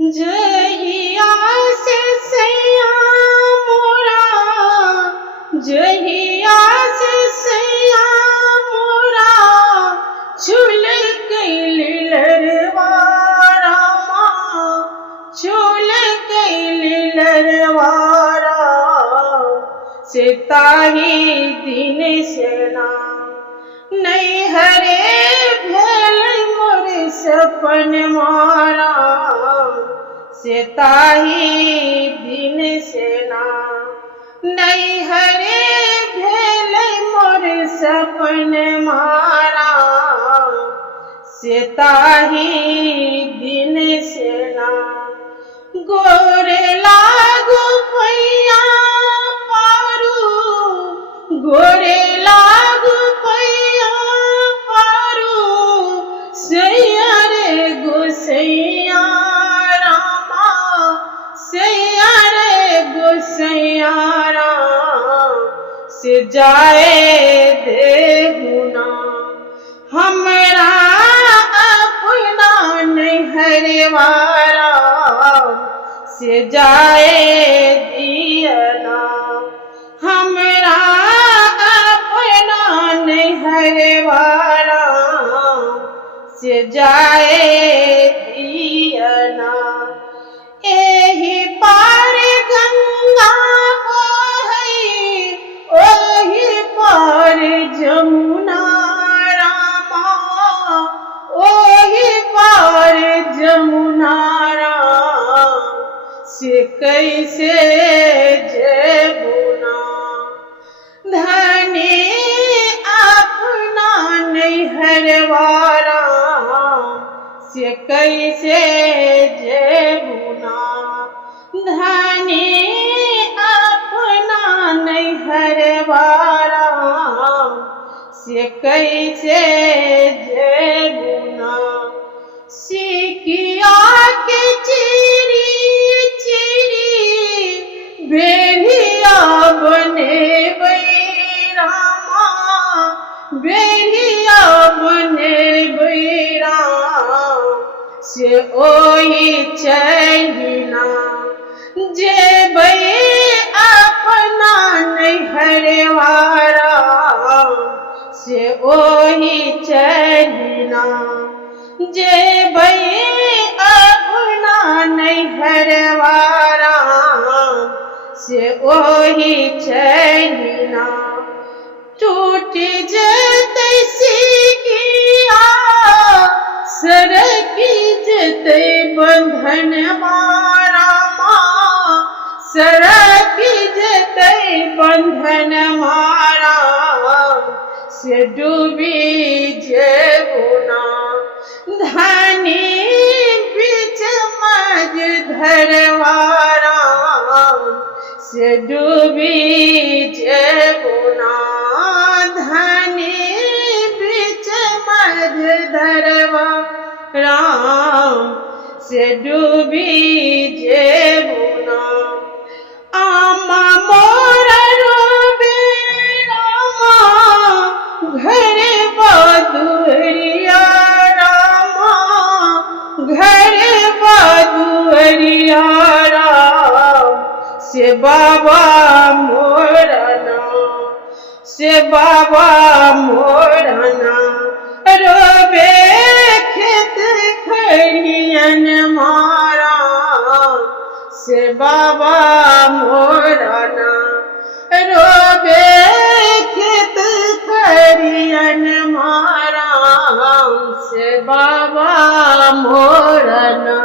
जहिया से सैया मोरा, जहिया से सैया मोरा झूल गइल लरवारा माँ, झूल गइल लरवारा से ताही दिन सेना नैहरे भेल मोर सपन मारा से ताही दिन सेना नैहरे भेल मोर सपन मारा से ताही दिन सेना गोरे लागू पैया पारू, गोरे लागू पैया पारू सैया रे गोसैया रामा, सैया रे गोसैया राम से जाए देहुना हमरा अपना नैहरवारा से जाए दियना हमरा अपना नैहरवारा से जाए दियना। एही पार गंगा बहै, ओही पार जमुना रामा, ओही पार जमुना राम से कैसे जेबुना धनी अपना नैहरवारा से कैसे जेबुना धनी अपना नैहरवारा से कैसे जेबुना। सिकिया के चिरी चिरी बेलिया बने रामा, बेलिया बने राम से ओही चलिना जेबै अपना नैहरवारा से ओही चलिना जेबै अपना नैहरवारा से ओही चलिना। टूट जतै सिकिया सरकी जतै बंधन मारा माँ, सरकी जतै बंधन मारा से डूबी जेबुना धनी बीच मज धरवारा से डूबी जेबुना धनी बीच मज धरवारा से डूबी जेबुना। आमा मोरा रोबे रामा घर बदुरिया रामा, घर बदुरिया राम से बाबा मोरना, से बाबा मोरना रोबे खेत खरियन मारा से बाबा मोरना रोबे खेत खरियन मारा से बाबा मोरना।